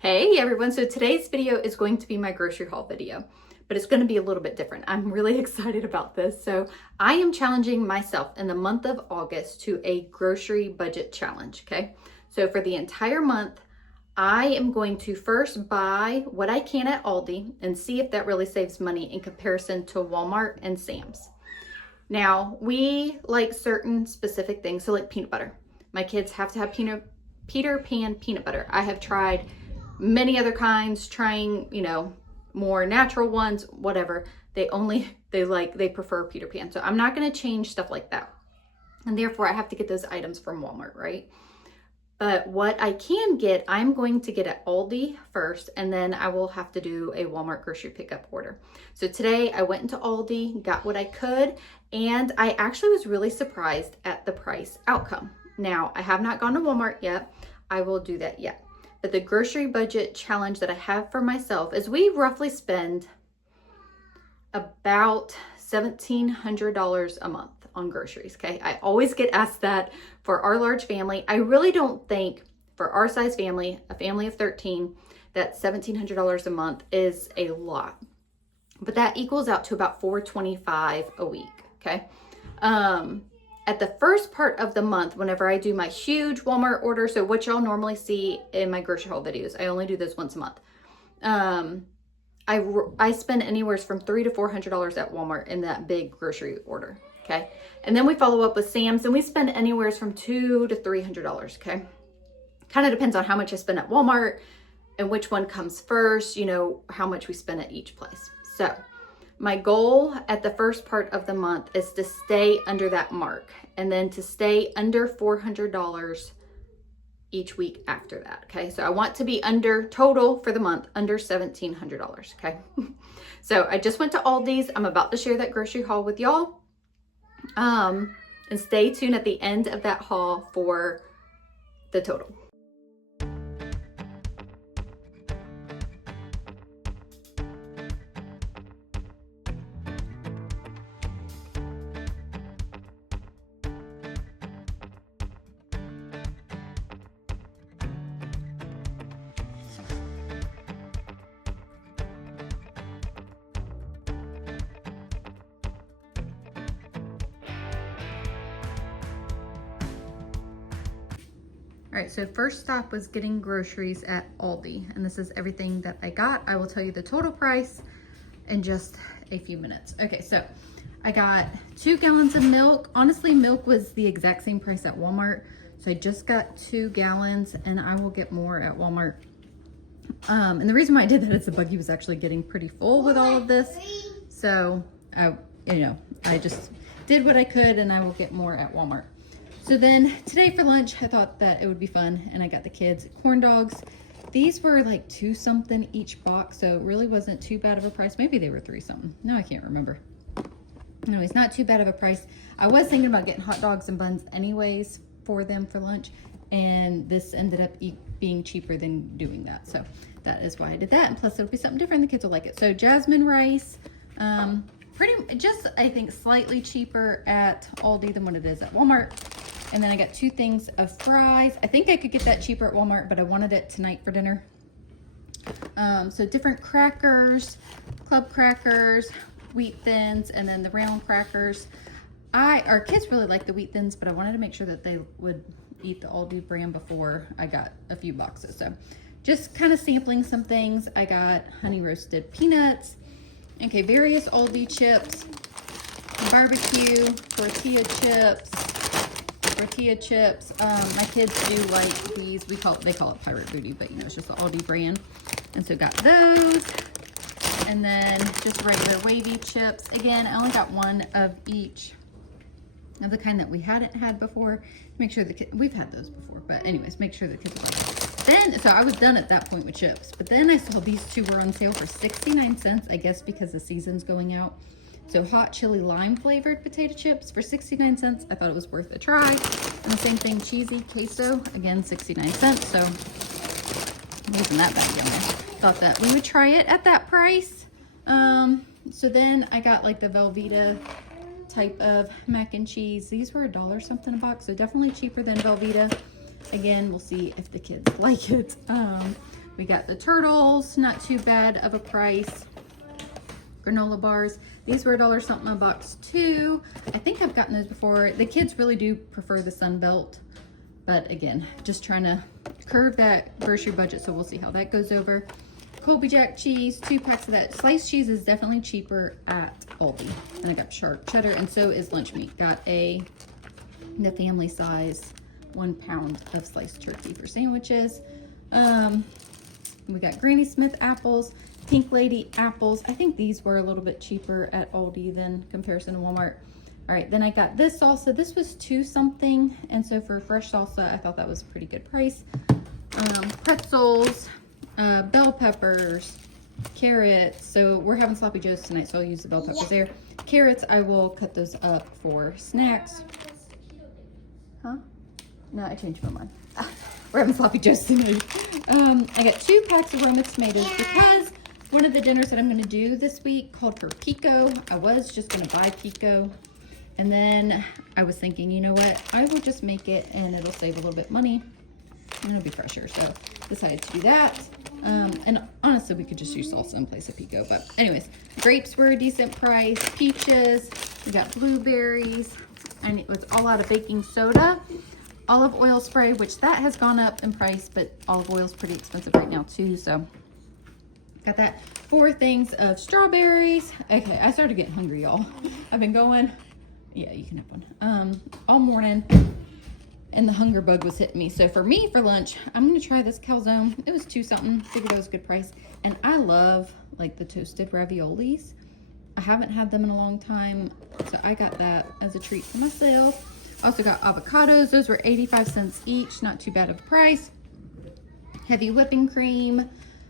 Hey everyone, so today's video is going to be my grocery haul video, but it's going to be a little bit different. I'm really excited about this. So I am challenging myself in the month of August to a grocery budget challenge, okay? So for the entire month, I am going to first buy what I can at Aldi and see if that really saves money in comparison to Walmart and Sam's. Now, we like certain specific things, so like peanut butter. My kids have to have Peter Pan peanut butter. I have tried many other kinds, trying, more natural ones, whatever. They prefer Peter Pan. So I'm not going to change stuff like that. And therefore I have to get those items from Walmart, right? But what I can get, I'm going to get at Aldi first, and then I will have to do a Walmart grocery pickup order. So today I went into Aldi, got what I could, and I actually was really surprised at the price outcome. Now, I have not gone to Walmart yet. I will do that yet. But the grocery budget challenge that I have for myself is we roughly spend about $1,700 a month on groceries, okay? I always get asked that for our large family. I really don't think for our size family, a family of 13, that $1,700 a month is a lot. But that equals out to about $425 a week, okay? At the first part of the month, whenever I do my huge Walmart order, so what y'all normally see in my grocery haul videos, I only do this once a month. I spend anywhere from $300 to $400 at Walmart in that big grocery order, okay? And then we follow up with Sam's, and we spend anywhere from $200 to $300, okay? Kind of depends on how much I spend at Walmart and which one comes first, how much we spend at each place. So my goal at the first part of the month is to stay under that mark, and then to stay under $400 each week after that, okay? So I want to be under total for the month, under $1,700, okay? So I just went to Aldi's. I'm about to share that grocery haul with y'all. And stay tuned at the end of that haul for the total. All right, so first stop was getting groceries at Aldi, and this is everything that I got. I will tell you the total price in just a few minutes. Okay, so I got 2 gallons of milk. Honestly, milk was the exact same price at Walmart, so I just got 2 gallons, and I will get more at Walmart. And the reason why I did that is the buggy was actually getting pretty full with all of this, so I just did what I could, and I will get more at Walmart. So then today for lunch, I thought that it would be fun, and I got the kids corn dogs. These were like $2 something each box, so it really wasn't too bad of a price. Maybe they were $3 something. No, I can't remember. No, it's not too bad of a price. I was thinking about getting hot dogs and buns anyways for them for lunch, and this ended up being cheaper than doing that. So that is why I did that, and plus it'll be something different. The kids will like it. So jasmine rice, I think slightly cheaper at Aldi than what it is at Walmart. And then I got 2 things of fries. I think I could get that cheaper at Walmart, but I wanted it tonight for dinner. So different crackers, club crackers, wheat thins, and then the round crackers. Our kids really like the wheat thins, but I wanted to make sure that they would eat the Aldi brand before I got a few boxes. So just kind of sampling some things. I got honey roasted peanuts. Okay, various Aldi chips, barbecue, tortilla chips. My kids do like these. They call it Pirate Booty, but it's just the Aldi brand. And so got those. And then just regular wavy chips. Again, I only got 1 of each of the kind that we hadn't had before. Make sure we've had those before, but anyways, make sure the kids are like. So I was done at that point with chips, but then I saw these 2 were on sale for 69 cents, I guess because the season's going out. So hot chili lime flavored potato chips for 69 cents. I thought it was worth a try. And the same thing, cheesy queso, again, 69 cents. So it wasn't that bad again. Thought that we would try it at that price. So then I got like the Velveeta type of mac and cheese. These were $1 something a box, so definitely cheaper than Velveeta. Again, we'll see if the kids like it. We got the turtles, not too bad of a price. Granola bars. These were $1 something a box too. I think I've gotten those before. The kids really do prefer the Sunbelt. But again, just trying to curb that grocery budget, so we'll see how that goes over. Colby Jack cheese, 2 packs of that. Sliced cheese is definitely cheaper at Aldi. And I got sharp cheddar, and so is lunch meat. Got the family size 1 pound of sliced turkey for sandwiches. We got Granny Smith apples, Pink Lady apples. I think these were a little bit cheaper at Aldi than comparison to Walmart. All right, then I got this salsa. This was 2 something, and so for fresh salsa, I thought that was a pretty good price. Pretzels, bell peppers, carrots. So we're having sloppy joes tonight, so I'll use the bell peppers there. Carrots, I will cut those up for snacks. Huh? No, I changed my mind. We're having sloppy joes tonight. I got 2 packs of Roma tomatoes because one of the dinners that I'm going to do this week called for pico. I was just going to buy pico. And then I was thinking, you know what? I will just make it and it'll save a little bit of money and it'll be fresher. So decided to do that. And honestly, we could just use salsa in place of pico. But anyways, grapes were a decent price. Peaches. We got blueberries. And it was all out of baking soda. Olive oil spray, which that has gone up in price, but olive oil is pretty expensive right now too. So got that. 4 things of strawberries. Okay, I started getting hungry, y'all. I've been going, yeah, you can have one, all morning, and the hunger bug was hitting me. So for me, for lunch, I'm gonna try this calzone. It was 2 something, figured it was a good price. And I love like the toasted raviolis. I haven't had them in a long time, so I got that as a treat for myself. Also got avocados. Those were 85 cents each, not too bad of a price. Heavy whipping cream,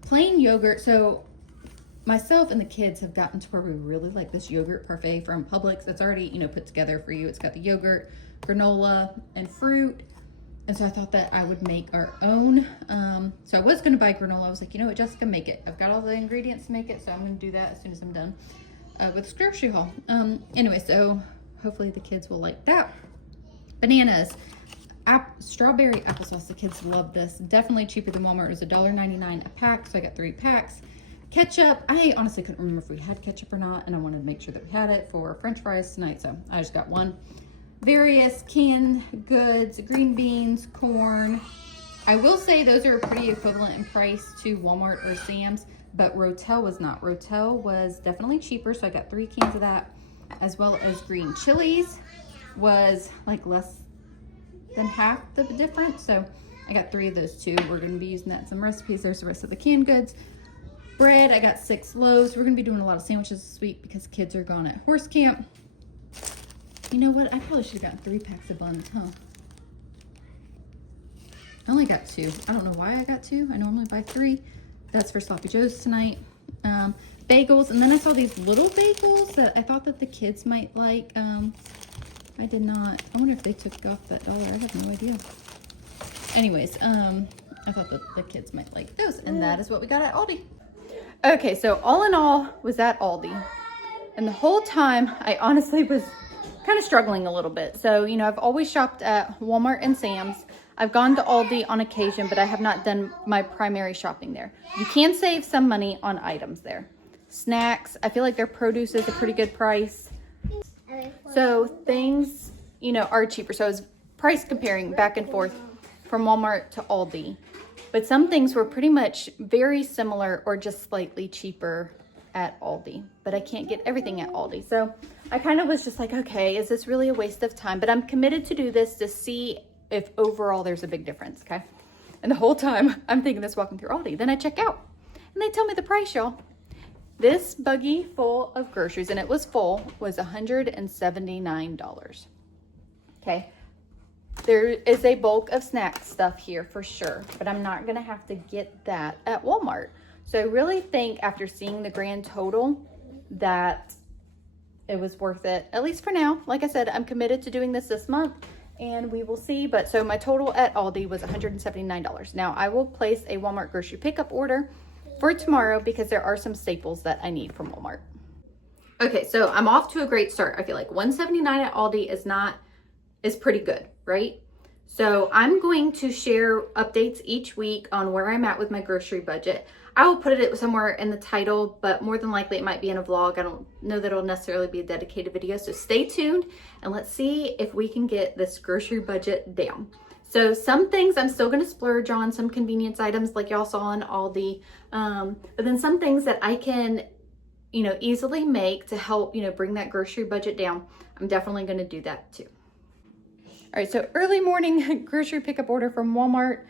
plain yogurt. So myself and the kids have gotten to where we really like this yogurt parfait from Publix. It's already, you know, put together for you. It's got the yogurt, granola, and fruit. And so I thought that I would make our own. So I was going to buy granola. I was like, you know what, Jessica, make it. I've got all the ingredients to make it, so I'm going to do that as soon as I'm done with this grocery haul. Anyway, so hopefully the kids will like that. Bananas, strawberry applesauce. The kids love this. Definitely cheaper than Walmart. It was $1.99 a pack, so I got 3 packs. Ketchup, I honestly couldn't remember if we had ketchup or not, and I wanted to make sure that we had it for French fries tonight, so I just got 1. Various canned goods, green beans, corn. I will say those are pretty equivalent in price to Walmart or Sam's, but Rotel was not. Rotel was definitely cheaper, so I got 3 cans of that, as well as green chilies was like less than half the difference, so I got 3 of those too. We're going to be using that in some recipes. There's the rest of the canned goods. Bread, I got 6 loaves. We're going to be doing a lot of sandwiches this week because kids are gone at horse camp. You know what? I probably should have gotten 3 packs of buns, huh? I only got 2. I don't know why I got 2. I normally buy 3. That's for sloppy joes tonight. Bagels, and then I saw these little bagels that I thought that the kids might like. I did not. I wonder if they took off that $1. I have no idea. Anyways, I thought that the kids might like those, and that is what we got at Aldi. Okay, so all in all was at Aldi, and the whole time I honestly was kind of struggling a little bit. So, you know, I've always shopped at Walmart and Sam's. I've gone to Aldi on occasion, but I have not done my primary shopping there. You can save some money on items there. Snacks, I feel like their produce is a pretty good price. So things, you know, are cheaper. So I was price comparing back and forth from Walmart to Aldi. But some things were pretty much very similar or just slightly cheaper at Aldi. But I can't get everything at Aldi. So I kind of was just like, okay, is this really a waste of time? But I'm committed to do this to see if overall there's a big difference, okay? And the whole time I'm thinking this walking through Aldi. Then I check out and they tell me the price, y'all. This buggy full of groceries, and it was full, was $179. Okay. There is a bulk of snack stuff here for sure, but I'm not going to have to get that at Walmart. So I really think after seeing the grand total that it was worth it, at least for now. Like I said, I'm committed to doing this month and we will see. But so my total at Aldi was $179. Now I will place a Walmart grocery pickup order for tomorrow because there are some staples that I need from Walmart. Okay, so I'm off to a great start. I feel like $179 at Aldi is pretty good, right? So I'm going to share updates each week on where I'm at with my grocery budget. I will put it somewhere in the title, but more than likely it might be in a vlog. I don't know that it'll necessarily be a dedicated video. So stay tuned and let's see if we can get this grocery budget down. So some things I'm still gonna splurge on, some convenience items like y'all saw in Aldi, but then some things that I can, easily make to help, bring that grocery budget down. I'm definitely gonna do that too. All right, so early morning grocery pickup order from Walmart.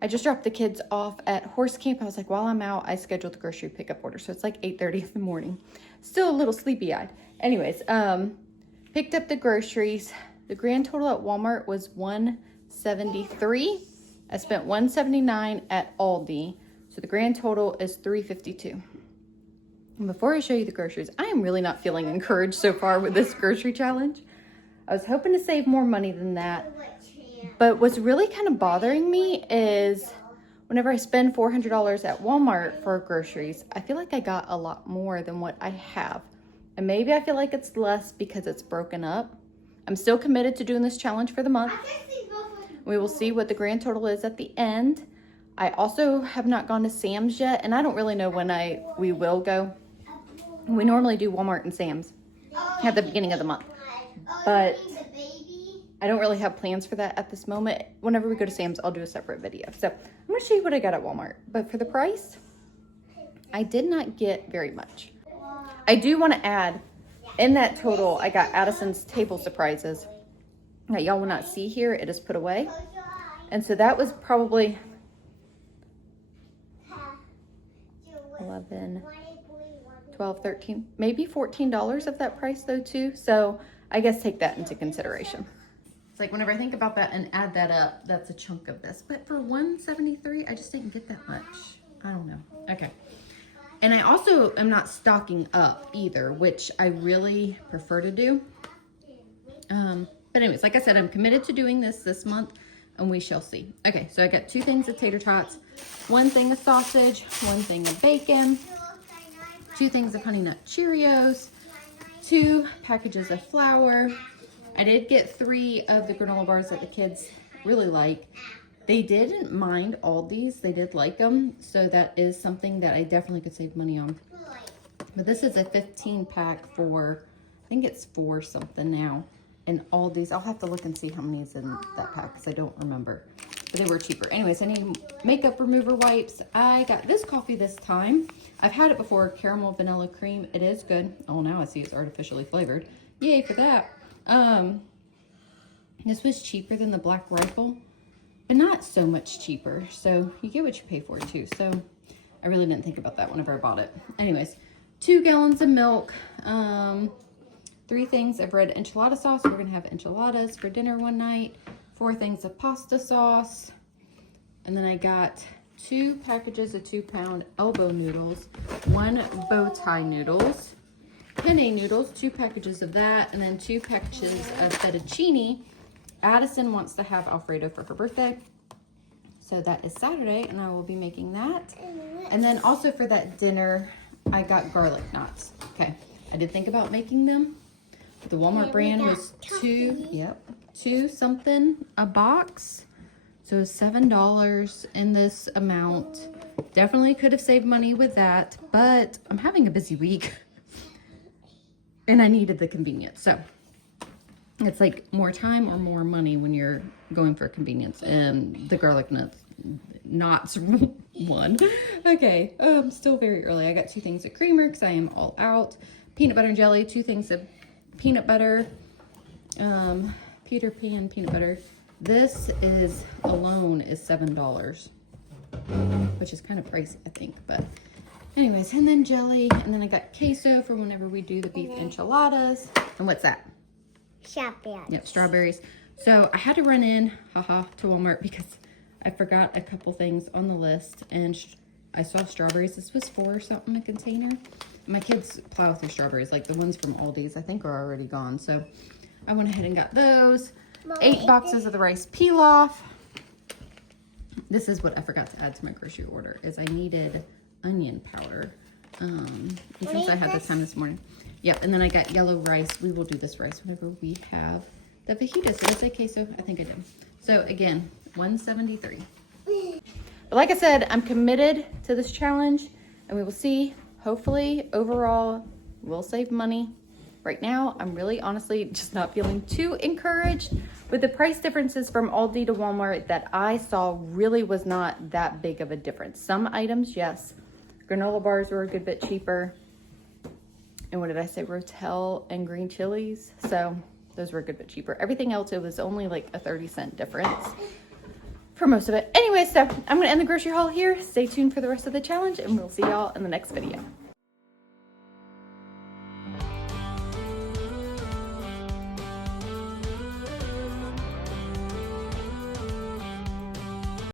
I just dropped the kids off at horse camp. I was like, while I'm out, I scheduled the grocery pickup order. So it's like 8:30 in the morning. Still a little sleepy-eyed. Anyways, picked up the groceries. The grand total at Walmart was $173. I spent $179 at Aldi. So the grand total is $352. And before I show you the groceries, I am really not feeling encouraged so far with this grocery challenge. I was hoping to save more money than that. But what's really kind of bothering me is whenever I spend $400 at Walmart for groceries, I feel like I got a lot more than what I have. And maybe I feel like it's less because it's broken up. I'm still committed to doing this challenge for the month. We will see what the grand total is at the end. I also have not gone to Sam's yet, and I don't really know when we will go. We normally do Walmart and Sam's at the beginning of the month. But I don't really have plans for that at this moment. Whenever we go to Sam's, I'll do a separate video. So I'm gonna show you what I got at Walmart. But for the price, I did not get very much. I do wanna add, in that total, I got Addison's table surprises that y'all will not see here. It is put away. And so that was probably 11, 12, 13, maybe $14 of that price though too. So I guess take that into consideration. It's like whenever I think about that and add that up, that's a chunk of this. But for $173, I just didn't get that much. I don't know. Okay. And I also am not stocking up either, which I really prefer to do. But anyways, like I said, I'm committed to doing this month and we shall see. Okay, so I got 2 things of tater tots, 1 thing of sausage, 1 thing of bacon, 2 things of Honey Nut Cheerios, 2 packages of flour. I did get 3 of the granola bars that the kids really like. They didn't mind Aldi's. They did like them. So that is something that I definitely could save money on. But this is a 15 pack for, I think it's 4 something now. And Aldi's, I'll have to look and see how many is in that pack because I don't remember. But they were cheaper. Anyways, I need makeup remover wipes. I got this coffee this time. I've had it before, caramel vanilla cream. It is good. Oh, now I see it's artificially flavored. Yay for that. This was cheaper than the Black Rifle, but not so much cheaper. So you get what you pay for too. So I really didn't think about that whenever I bought it. Anyways, 2 gallons of milk, 3 things of red enchilada sauce. We're gonna have enchiladas for dinner one night. 4 things of pasta sauce. And then I got 2 packages of 2-pound elbow noodles, 1 bow tie noodles, penne noodles, 2 packages of that, and then 2 packages of fettuccine. Addison wants to have Alfredo for her birthday. So that is Saturday, and I will be making that. And then also for that dinner, I got garlic knots. Okay, I did think about making them. The Walmart brand was $2 something a box. So $7 in this amount. Definitely could have saved money with that, but I'm having a busy week and I needed the convenience. So it's like more time or more money when you're going for convenience, and the garlic knots one. Okay, still very early. I got 2 things of creamer because I am all out. Peanut butter and jelly, 2 things of peanut butter, Peter Pan peanut butter. This alone is $7, which is kind of pricey, I think, but anyways. And then jelly, and then I got queso for whenever we do the beef enchiladas. And what's that? Strawberries. Yep, strawberries. So I had to run in, to Walmart because I forgot a couple things on the list, and I saw strawberries. This was 4 something a container. My kids plow through strawberries, like the ones from Aldi's, I think are already gone. So I went ahead and got those. 8 boxes of the rice pilaf. This is what I forgot to add to my grocery order, is I needed onion powder. And since I had the time this morning. Yep, and then I got yellow rice. We will do this rice whenever we have the fajitas. Did I say queso? I think I did. So again, $173. But like I said, I'm committed to this challenge, and we will see. Hopefully, overall, we'll save money. Right now, I'm really honestly just not feeling too encouraged with the price differences from Aldi to Walmart that I saw. Really was not that big of a difference. Some items, yes. Granola bars were a good bit cheaper. And what did I say? Rotel and green chilies. So those were a good bit cheaper. Everything else, it was only like a 30-cent difference for most of it. Anyway, so I'm going to end the grocery haul here. Stay tuned for the rest of the challenge, and we'll see y'all in the next video.